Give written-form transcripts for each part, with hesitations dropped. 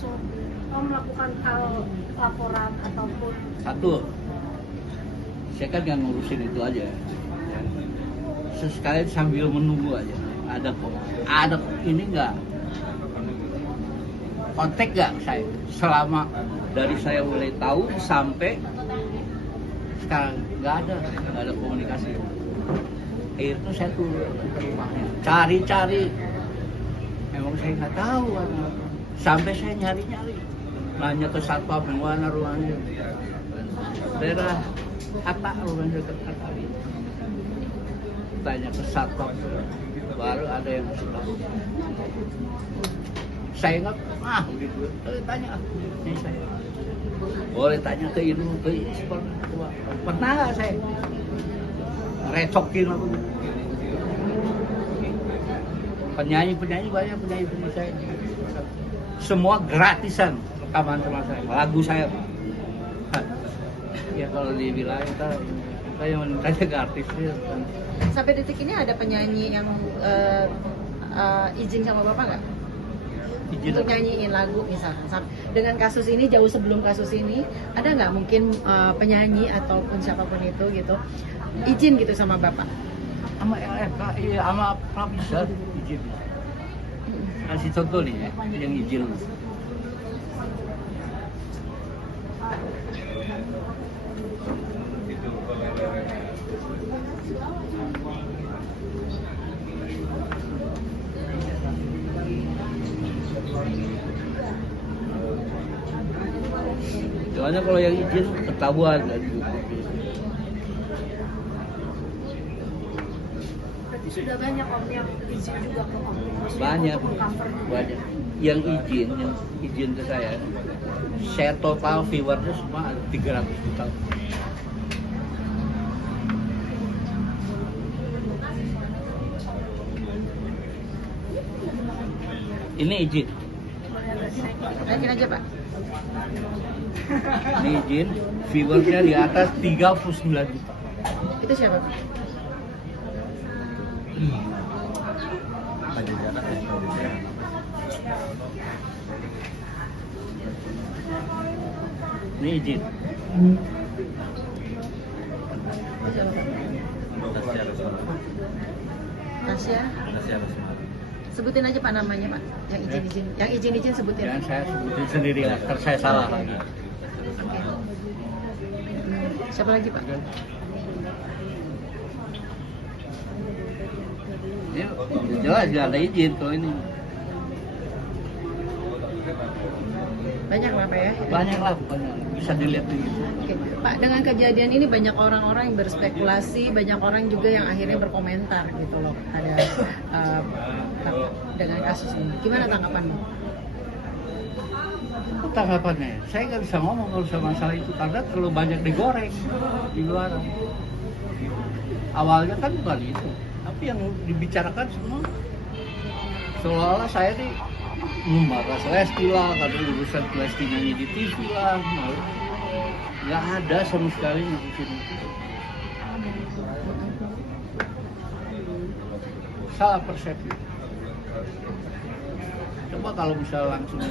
langsung melakukan hal laporan ataupun Satu, saya kan nggak ngurusin itu aja. Sesekali sambil menunggu aja. Ada ini nggak? Kontak nggak saya? Selama dari saya mulai tahu sampai sekarang nggak ada komunikasi. Akhirnya saya turun ke rumahnya, cari-cari. Emang saya nggak tahu sampai saya nyari-nyari, nanya ke satpam yang mana rumahnya. Daerah Hatta, rumahnya dekat Hatta. Tanya ke satpam, baru ada yang sudah. Saya nggak gitu. Tanya, ini saya. Boleh tanya ke ini, pernah nggak saya recokin aku? Penyanyi banyak penyanyi saya. Semua gratisan rekaman sama saya, lagu saya. Ya kalau di wilayah kita yang tanya ke artisnya. Sampai detik ini ada penyanyi yang izin sama Bapak nggak? Izin Untuk nyanyiin lagu misalkan. Dengan kasus ini, jauh sebelum kasus ini, ada nggak mungkin penyanyi ataupun siapapun itu gitu izin gitu sama Bapak? Sama LFK, iya, sama Prabisa izin. Kasih contoh nih ya, yang izin. Soalnya kalau yang izin ketahuan kan. berarti sudah banyak Om yang izin juga ke Om. Maksudnya Banyak, untuk mengcover juga. banyak. Yang izin ke saya total viewernya semua ada 300 juta. Ini izin. Naikin aja Pak. Ini izin, viewersnya di atas 39 juta. Itu siapa Pak? Ini izin. Itu siapa Pak? Tasya. Sebutin aja Pak namanya Pak. Yang izin sebutin. Jangan saya sebutin sendiri lah, ntar saya salah lagi. Oke. Siapa lagi Pak? Ini jelas nggak ada izin kalau ini. Banyak Pak ya? Banyak lah, banyak. Bisa dilihat di itu. Oke. Pak, dengan kejadian ini banyak orang-orang yang berspekulasi, banyak orang juga yang akhirnya berkomentar gitu loh ada dengan kasus ini. Gimana tanggapanmu? Tanggapannya, saya nggak bisa ngomong kalau soal masalah itu karena terlalu banyak digoreng di luar. Awalnya kan bukan itu, tapi yang dibicarakan semua seolah-olah saya nih membahas Lesti lah, karena urusan Lesti nyanyi di TV lah. Nggak ada sama sekali ngurusin itu. Salah persepsi. Coba kalau bisa langsung,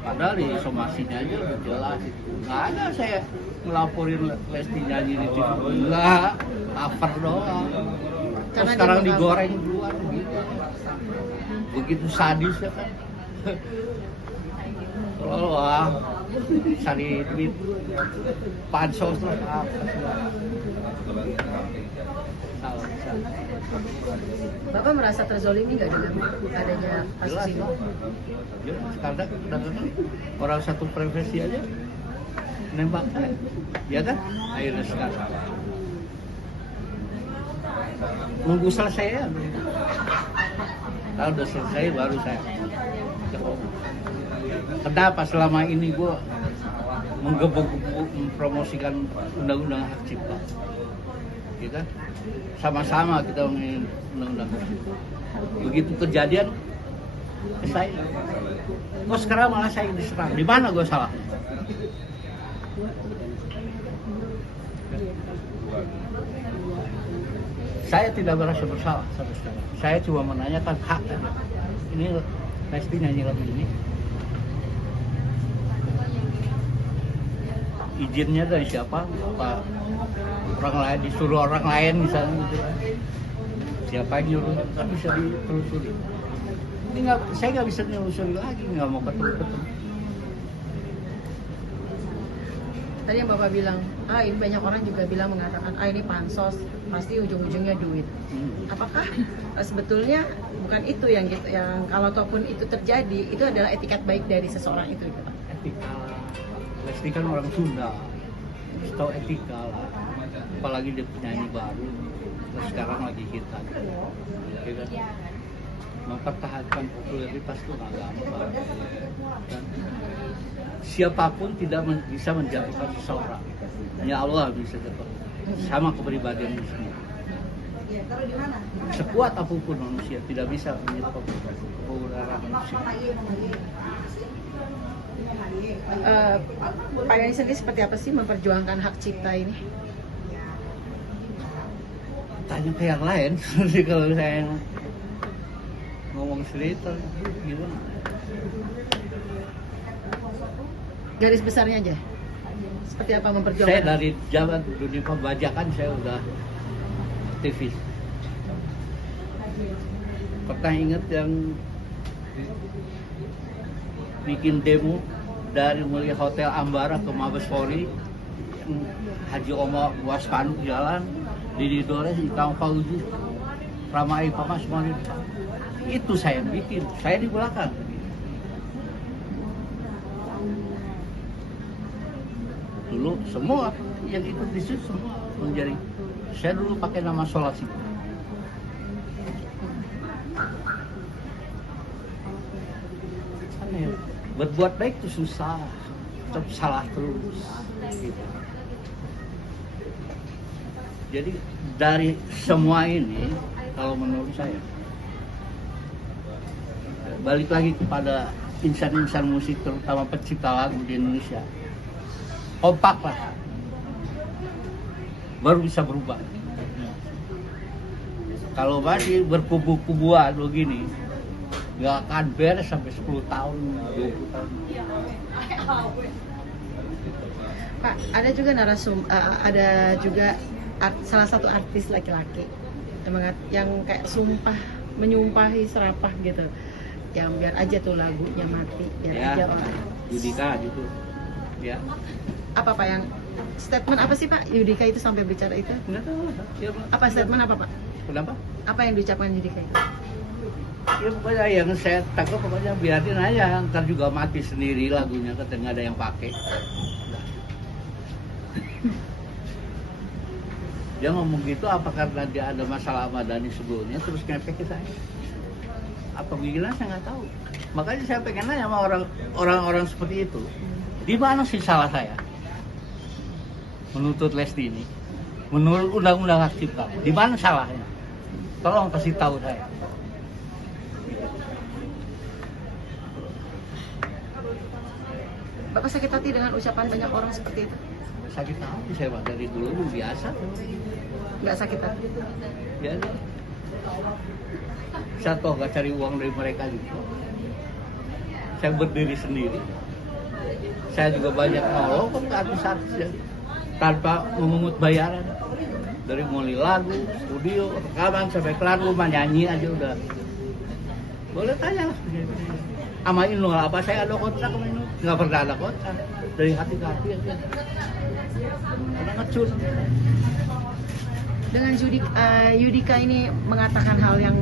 padahal di somasinya aja udah jelas itu. Nggak ada saya ngelaporin Lesti nyanyi di TV. Nggak, cover doang. Terus sekarang digoreng duluan gitu. Begitu sadis ya kan. Kalau cari duit pansos lah apa. Salah. Bapak merasa terzolimi nggak dengan adanya kasus Jelas ini? Jelas, karena orang satu profesi aja nembak saya, ya kan? Akhirnya sekarang nunggu selesai ya. Kalau udah selesai baru saya. Kenapa selama ini gue menggebuk-gebuk mempromosikan undang-undang hak cipta? Kita sama-sama kita ngomongin undang-undang hak cipta. Begitu kejadian, saya, kok sekarang malah saya diserang? Di mana gue salah? Saya tidak merasa bersalah sampai sekarang. Saya cuma menanyakan hak. Ini Lesti nyanyi lagu ini, izinnya dari siapa? Apa orang lain, disuruh orang lain misalnya gitu kan? Siapa yang nyuruh? Kan bisa ditelusuri. Ini saya nggak bisa nelusuri lagi, nggak mau ketemu. Tadi yang Bapak bilang, ini banyak orang juga bilang mengatakan, ini pansos, pasti ujung-ujungnya duit. Apakah sebetulnya bukan itu yang kalau ataupun itu terjadi, itu adalah etikat baik dari seseorang itu gitu, Pak? Etika, Lesti kan orang Sunda, harus tahu etika lah. Apalagi dia penyanyi baru, terus sekarang lagi kita, ya kan? Mempertahankan popularitas itu nggak gampang. Dan siapapun tidak bisa menjatuhkan seseorang. Hanya Allah bisa jatuh. Sama kepribadian semua. Sekuat apapun manusia tidak bisa menyebabkan popularitas manusia. Pak Yani sendiri seperti apa sih memperjuangkan hak cipta ini? Tanya ke yang lain. Kalau saya ngomong cerita gimana? Garis besarnya aja. Seperti apa memperjuangkan? Saya dari zaman dunia pembajakan saya udah aktivis. Pernah ingat yang bikin demo dari mulai Hotel Ambara ke Mabes Polri, yang Haji Omar buat spanduk jalan di Dores di Kang Fauzi, Ramai Pama semuanya. Itu saya yang bikin, saya di belakang. Dulu semua yang ikut di situ semua menjadi. Saya dulu pakai nama Solasi. Berbuat baik itu susah, tetap salah terus. Gitu. Jadi dari semua ini, kalau menurut saya, balik lagi kepada insan-insan musik, terutama pencipta lagu di Indonesia. Kompak lah, baru bisa berubah. Kalau masih berkubu-kubuan begini, nggak akan beres sampai 10 tahun, 20 tahun. Pak, ada juga ada juga salah satu artis laki-laki yang kayak menyumpahi serapah gitu, yang biar aja tuh lagunya mati, biar Ya, aja orang. Yudika gitu, ya. Apa Pak yang statement apa sih Pak Yudika itu sampai bicara itu? Nggak tahu. Ya, Apa statement apa Pak? kenapa? Apa yang diucapkan Yudika itu? Ya pokoknya yang saya takut pokoknya biarin aja, ntar juga mati sendiri lagunya, katanya nggak ada yang pakai. Dia ngomong gitu apa karena dia ada masalah sama Dhani sebelumnya terus ngepek ke saya? Apa gila saya nggak tahu. Makanya saya pengen nanya sama orang-orang seperti itu, di mana sih salah saya menuntut Lesti ini? Menurut undang-undang hak cipta, di mana salahnya? Tolong kasih tahu saya. Bapak sakit hati dengan ucapan banyak orang seperti itu? Sakit hati saya Pak, dari dulu biasa. Nggak sakit hati? Ya, saya toh gak cari uang dari mereka gitu. Saya berdiri sendiri. Saya juga banyak nolong ke artis-artis ya, tanpa memungut bayaran. Dari mulai lagu, studio, rekaman sampai kelar rumah nyanyi aja udah. Boleh tanya lah. Sama Inul apa saya ada kontrak sama Inul? Nggak pernah ada kontrak. Dari hati ke hati aja. Ada ngecut. Dengan Yudika ini mengatakan hal yang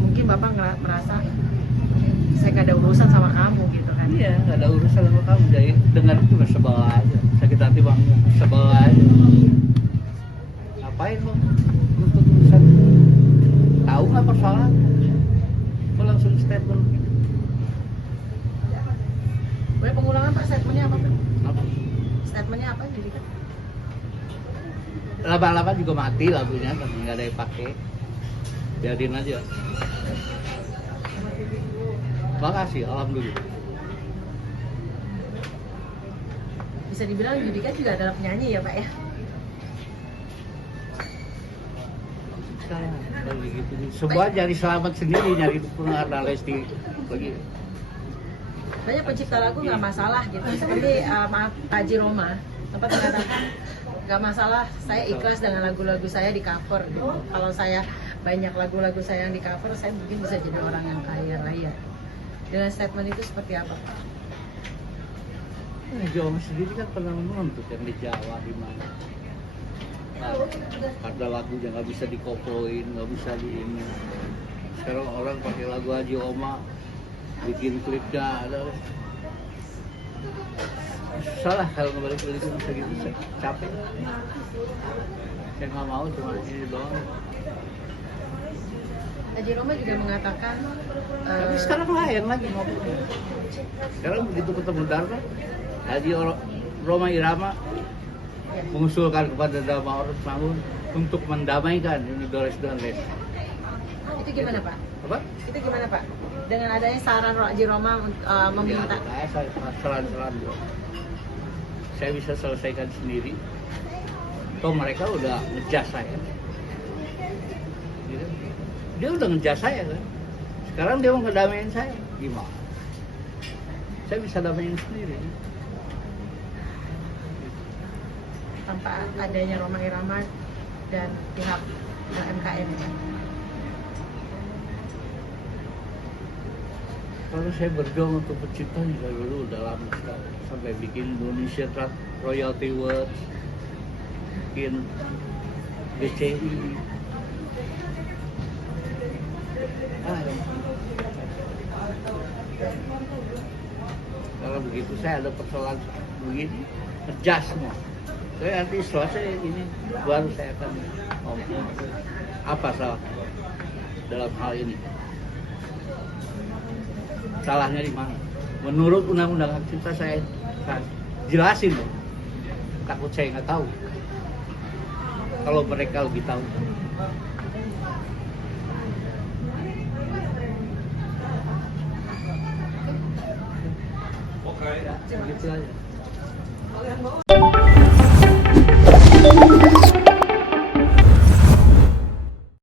mungkin Bapak merasa saya nggak ada urusan sama kamu gitu kan? Iya, nggak ada urusan sama kamu. Jadi dengar itu sebel aja. Sakit hati bang, sebel aja. Ngapain lo? Untuk urusan? Tahu nggak persoalan? Lo langsung statement. Boleh pengulangan Pak, statementnya apa Pak? Apa? Statementnya apa Yudika? Laba-laba juga mati lagunya, tapi nggak ada yang pakai. Biarin aja. Makasih, alhamdulillah. Bisa dibilang Yudika juga adalah penyanyi ya Pak ya? Kayak gitu. Semua nyari selamat sendiri, nyari penghargaan Lesti lagi. Banyak pencipta lagu nggak masalah gitu, seperti maaf Haji Roma sempat mengatakan nggak masalah, saya ikhlas dengan lagu-lagu saya di cover gitu. Kalau saya banyak lagu-lagu saya yang di cover, saya mungkin bisa jadi orang yang kaya raya. Dengan statement itu seperti apa, Pak? Jawa sendiri kan pernah menuntut yang di Jawa di mana. Nah, karena lagunya nggak bisa dikopoin, nggak bisa di ini. Sekarang orang pakai lagu Haji Oma, bikin klipnya ada. Salah kalau ngebalik-balik bisa gitu, saya capek. Saya nggak mau cuma ini doang. Haji Roma juga mengatakan Tapi sekarang lain lagi ngobrolnya. Sekarang begitu ketemu Darma, Haji Roma Irama mengusulkan kepada Dharma Orus Mangun untuk mendamaikan ini Dolores Donles. itu gimana, Pak? Apa? Itu gimana, Pak? Dengan adanya saran Haji Roma meminta Saya seran-seran dulu. Saya bisa selesaikan sendiri. Toh mereka udah ngejas saya. Gitu. Dia udah ngejas saya kan. Sekarang dia mau ngedamain saya. Gimana? Saya bisa damain sendiri. tanpa adanya Roma Irama dan pihak MKM. Kalau saya berjuang untuk penciptanya dari dulu udah lama sekali. Sampai bikin Indonesia Royalty Watch, bikin BCI. Kalau begitu saya ada persoalan begini, adjust semua. Saya nanti selesai ini baru saya akan ngomong apa salah dalam hal ini. Salahnya di mana? Menurut undang-undang hak cipta saya jelasin loh. Takut saya nggak tahu. Kalau mereka lebih tahu. Oke. Ya, begitu aja.